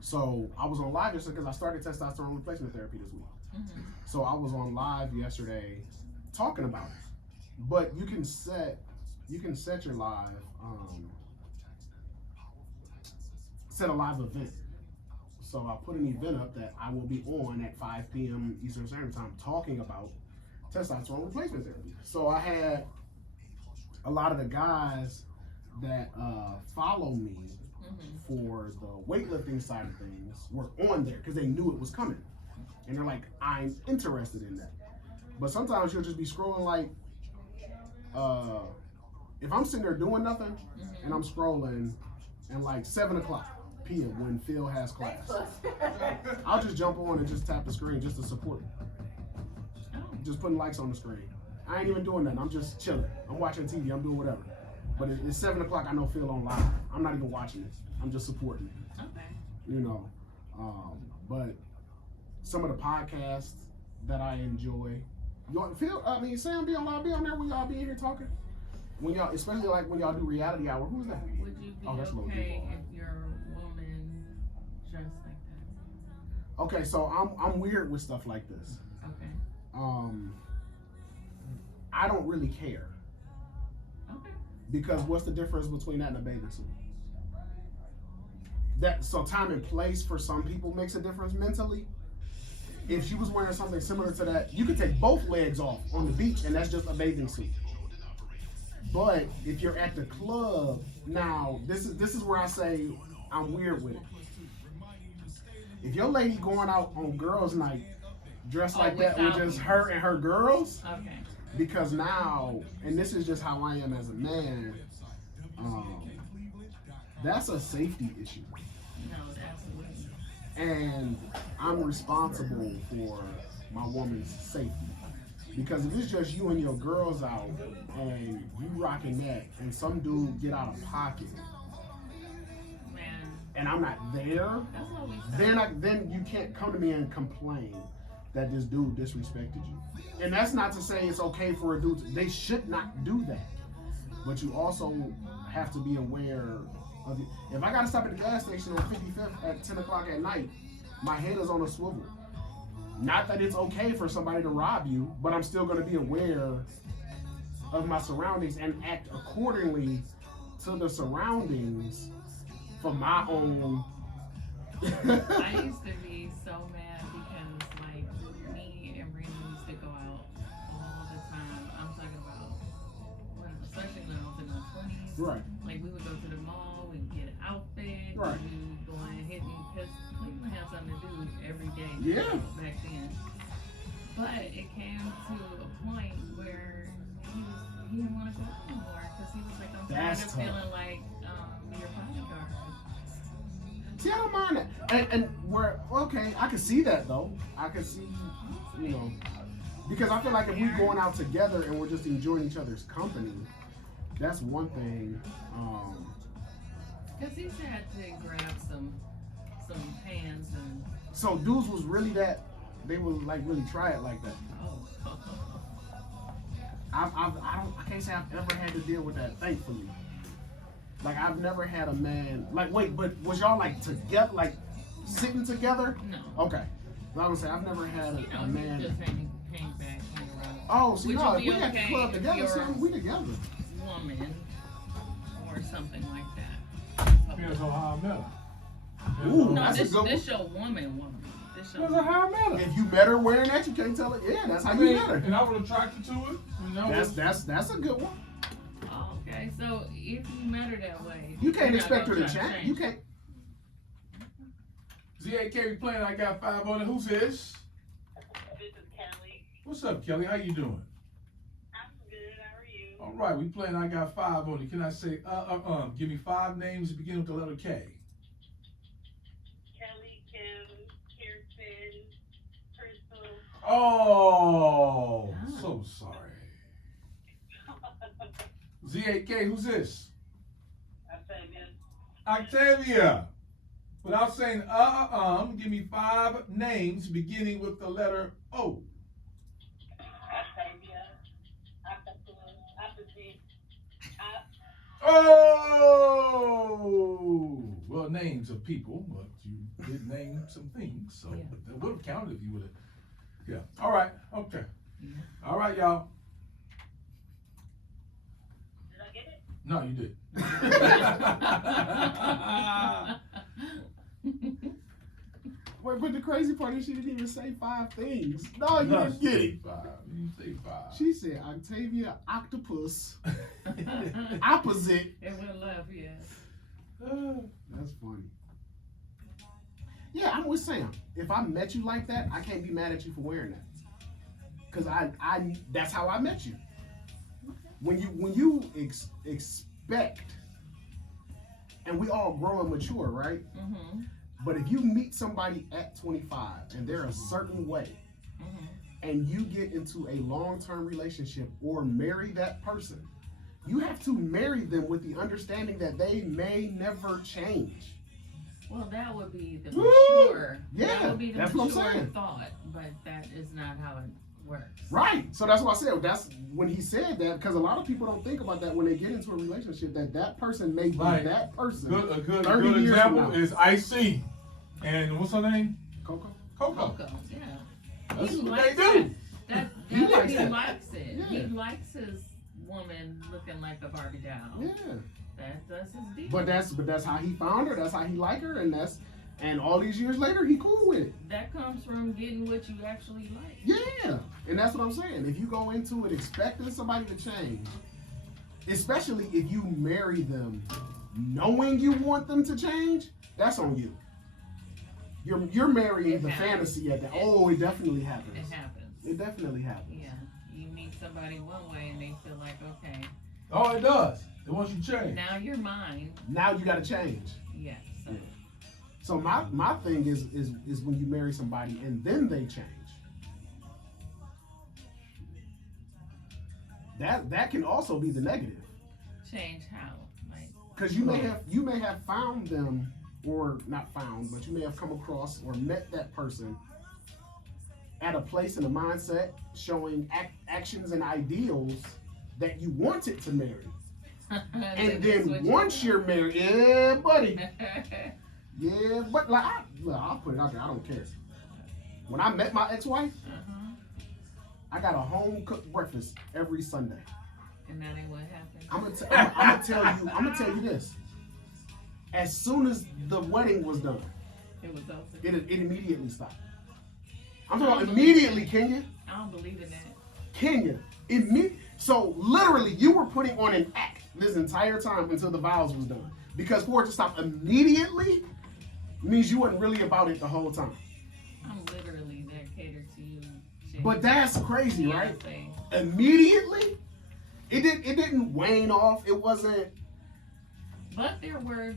So I was on live yesterday because I started testosterone replacement therapy this week. So I was on live yesterday talking about it. But you can set your live set a live event. So I put an event up that I will be on at 5 p.m. Eastern Standard Time talking about testosterone replacement therapy. So I had a lot of the guys that follow me for the weightlifting side of things were on there because they knew it was coming. And they're like, I'm interested in that. But sometimes you'll just be scrolling like, if I'm sitting there doing nothing and I'm scrolling and like 7 o'clock p.m. when Phil has class, I'll just jump on and just tap the screen just to support it. Just putting likes on the screen. I ain't even doing nothing. I'm just chilling. I'm watching TV. I'm doing whatever. But it's 7 o'clock. I know Phil on live. I'm not even watching it. I'm just supporting it. Okay. You know, but some of the podcasts that I enjoy. Sam be on live, be on there when y'all be in here talking. When y'all, especially like when y'all do reality hour. Who's that? Would you be okay if your woman dressed like that? Okay, so I'm weird with stuff like this. Okay. I don't really care. Okay. Because what's the difference between that and a bathing suit? So time and place for some people makes a difference mentally. If she was wearing something similar to that, you could take both legs off on the beach and that's just a bathing suit. But if you're at the club, now this is where I say I'm weird with it. If your lady going out on girls' night dressed Oh, like that with without just me. her and her girls. Okay. Because now, and this is just how I am as a man, that's a safety issue. No, absolutely. And I'm responsible for my woman's safety. Because if it's just you and your girls out and you rocking that and some dude get out of pocket Man, and I'm not there, that's what we then you can't come to me and complain that this dude disrespected you. And that's not to say it's okay for a dude they should not do that. But you also have to be aware of it. If I gotta stop at the gas station at 55th at 10 o'clock at night, my head is on a swivel. Not that it's okay for somebody to rob you, but I'm still gonna be aware of my surroundings and act accordingly to the surroundings for my own. I used to be so mad because, like, me and Rena used to go out all the time. I'm talking about, especially when I was in my 20s. Right. Like, we would go to the mall, we'd get outfits, Right. we would go and hit me because Cleveland had something to do every day Yeah. back then. But it came to a point where he didn't want to go out anymore because he was like, I'm tired That's of tough. feeling like your bodyguard. See, I don't mind that. And we're okay. I can see that though. I can see, you know, because I feel like if we're going out together and we're just enjoying each other's company, that's one thing. Because he had to grab some pans and. So dudes was really that. They would like really try it like that. Oh. I can't say I've ever had to deal with that. Thankfully, like I've never had a man like. Wait, but was y'all like together, like sitting together? No. Okay. I was gonna say I've never had You know, a man. just hang back, hang around. Oh, see, Would no, you if be we at the okay club if together, you're son, we together. Woman or something like that. Depends on how I met her. Ooh, No, that's this a good this your woman. This your Depends on how I met her. If you met her wearing that, you can't tell her. Yeah, that's how I you mean, met her. and I was attracted to it. You know, That's a good one. Oh, okay, so if you met her that way, You can't you're expect her not to gonna try change. You can't. WZAK we playing. I got 5 on it. Who's this? This is Kelly. What's up, Kelly? How you doing? I'm good. How are you? All right, we playing. I got 5 on it. Can I say Give me 5 names that begin with the letter K. Kelly, Kim, Kirsten, Crystal. Oh, so sorry. WZAK, who's this? Octavia. Without saying give me 5 names beginning with the letter O. Octavia, Octopus, Opposite, Oh, well, names of people, but you did name some things, so that would have counted if you would have. Yeah. All right. Okay. All right, y'all. Did I get it? No, you did. Wait, but the crazy part is she didn't even say 5 things. No, you didn't get it. 5. You say 5. She said Octavia, Octopus, Opposite. It went left, yes. That's funny. Yeah, I'm with Sam. If I met you like that, I can't be mad at you for wearing that. Cause I that's how I met you. When you expect, and we all grow and mature, right? Mm-hmm. But if you meet somebody at 25 and they're a certain way, and you get into a long-term relationship or marry that person, you have to marry them with the understanding that they may never change. Well, that would be the Woo! mature. Yeah, that would be the that's what I'm mature saying. thought, but that is not how it works. Right. So that's what I said. That's when he said that, because a lot of people don't think about that when they get into a relationship, that person may be Right. that person. A good 30 years example from now. is IC. And what's her name? Coco. Coco, yeah. That's He what likes they do. it. That He he likes that. likes it. Yeah. He likes his woman looking like a Barbie doll. Yeah. That's his deal. But that's how he found her. That's how he liked her, and all these years later, he cool with it. that comes from getting what you actually like. Yeah, and that's what I'm saying. If you go into it expecting somebody to change, especially if you marry them knowing you want them to change, that's on you. You're marrying It the happens. fantasy at that. Oh, it definitely happens. It happens. It definitely happens. Yeah, you meet somebody one way and they feel like, okay, Oh, it does. It wants you to change. now you're mine. Now you got to change. Yes. So. Yeah. So my thing is when you marry somebody and then they change. That can also be the negative. Change how? Like, Because you may have found them, or not found, but you may have come across or met that person at a place in a mindset showing actions and ideals that you wanted to marry. And then once you're married, yeah, buddy. Yeah, but like, I'll put it out there. I don't care. When I met my ex-wife, I got a home-cooked breakfast every Sunday. And that ain't what happened. I'm gonna tell you this. As soon as the wedding was done, It was over. it immediately stopped. I'm talking about immediately, Kenya. I don't believe in that. Kenya. So literally, you were putting on an act this entire time until the vows was done. Because for it to stop immediately means you wasn't really about it the whole time. I'm literally there catered to you. But that's crazy, Yeah, right? say. Immediately, it didn't wane off. It wasn't. But there were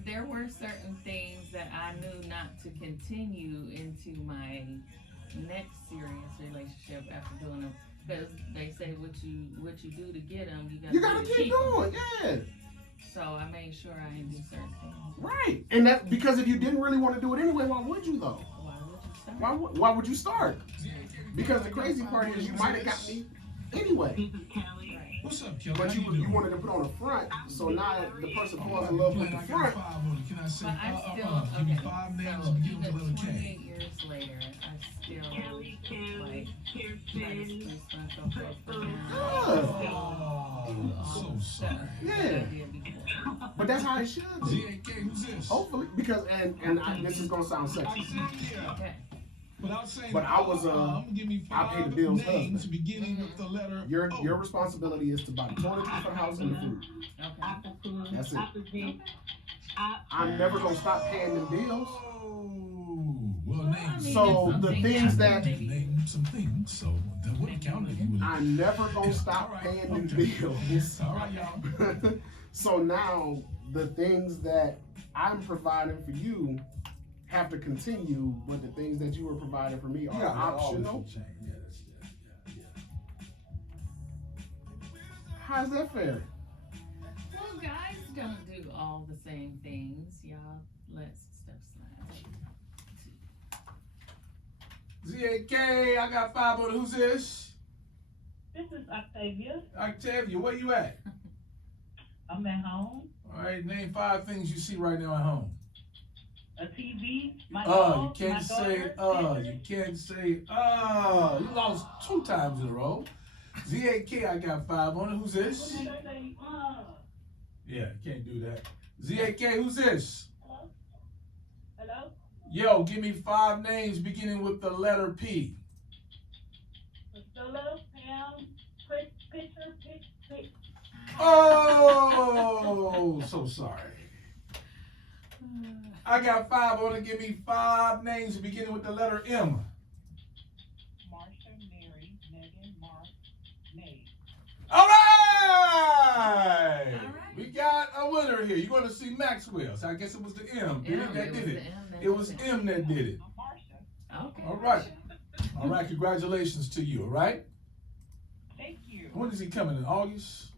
certain things that I knew not to continue into my next serious relationship after doing them, because they say what you do to get them, You gotta keep doing, yeah. So I made sure I didn't do certain things. Right, and that because if you didn't really want to do it anyway, why would you though? Why would you start? Why would you start? Because the crazy part is you might have got me anyway. What's up, Kelly? But How you doing? wanted to put on the front, so now the person falls in love with the I got front. 5 on it. Can I say, But I still, give me okay, 5 names so beginning with even the letter K. 28 years later, I still, Kelly, like, try to Kirsten, spruce myself up for him. Oh, so sorry. Yeah, but that's how it should be. ZAK, who's this? Hopefully, because this is gonna sound sexy. Okay. Without saying But I was, I'm gonna give me I paid the 5 bills names husband. beginning with the letter Your O. responsibility is to buy the toiletries for the house and the food. Okay. That's it. opposite. I'm never gonna stop paying them bills. Oh, well, name So the things that name some things, so that wouldn't count if you would. I'm never gonna stop paying them bills. All right, y'all. So now the things that I'm providing for you have to continue, but the things that you were providing for me are optional. How's that fair? Well, guys don't do all the same things. Y'all let stuff slide. ZAK, I got 5 on it. Who's this? This is Octavia. Octavia, where you at? I'm at home. All right, name 5 things you see right now at home. A TV. My You dog, can't my say, daughter, you can't say, you lost 2 times in a row. ZAK, I got 5 on it. Who's this? When I say, Yeah, can't do that. ZAK, who's this? hello? Hello? Yo, give me 5 names beginning with the letter P. Priscilla, Pam, Pitcher, Pitch. Oh, so sorry. I got 5 on it. Give me 5 names beginning with the letter M. Marsha, Mary, Megan, Mark, May. All right! We got a winner here. You're going to see Maxwell. So I guess it was the M. That did it. It was M that did it. Okay. All right. All right. Congratulations to you. All right. Thank you. When is he coming? In August?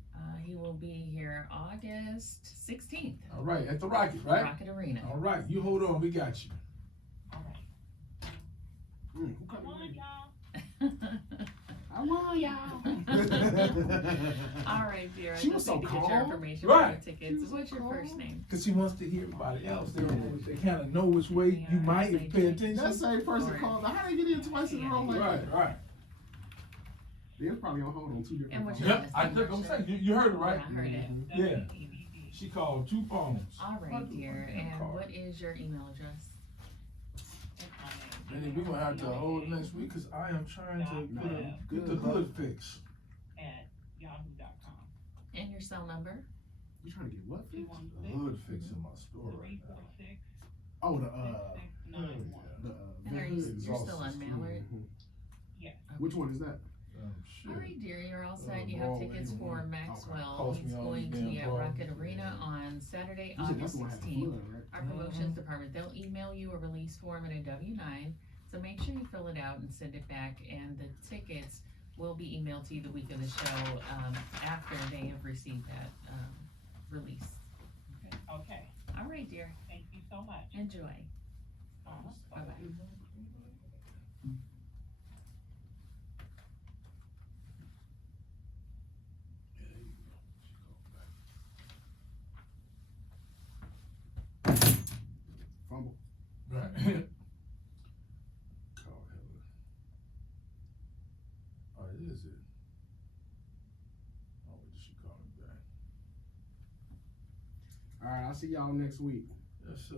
He will be here August 16th. All right. At the Rocket, right? Rocket Arena. All right. You hold on. We got you. Come on, y'all. I want y'all. All right, dear. She was so Get your calm. information Right. for your tickets. What's your first name? Because he wants to hear everybody else. They kind of know which way you might if you pay attention. That same person called. How they get in twice in a row like that? Right. They're probably on hold on 2 different And what's phones. your Yep. I'm saying, you heard it, right? I heard it. Yeah. She called 2 phones. All right, dear. And what is your email address? And then we're going to have to hold it next week because I am trying to get the hood fixed. At yahoo.com. And your cell number? You trying to get what fixed? The hood fixed in my store right now. 346 Oh, the 6691. You're still on Mallard? Yes. Which one is that? All right, dear, you're all set. You have tickets for Maxwell. Cost me He's all going to these be damn at problems. Rocket Arena on Saturday, You said that's August the one that had the 16th. flood, right? Our promotions department, they'll email you a release form and a W-9. So make sure you fill it out and send it back. And the tickets will be emailed to you the week of the show after they have received that release. Okay. All right, dear. Thank you so much. Enjoy. Bye-bye. Bye-bye. Fumble. Right. Call Heather. Oh, is it? Oh, wait, she call me back. All right, I'll see y'all next week. Yes, sir.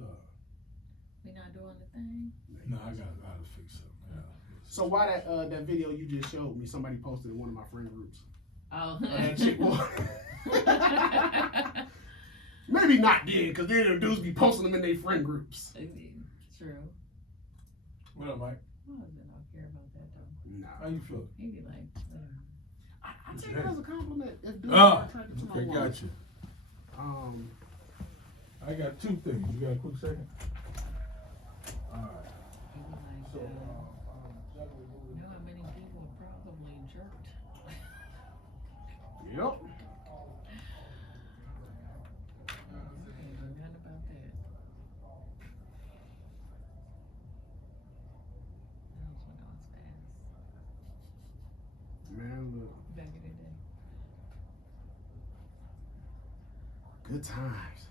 We not doing the thing? No, I gotta fix something. Yeah. So why that video you just showed me, somebody posted in one of my friend groups. Oh. That chick maybe not then, because then the dudes be posting them in their friend groups. True. What up, Mike? My husband don't care about that though. Nah. How you feel? He be like, I take it as a compliment if dudes Ah, are attracted to my okay, woman. got you. I got two things. You got a quick second? All right. he be like, So, you know how many people are probably jerked? Yep. Can't do nothing about that. That was when I was fast. Man, look. Back in the day. Good times.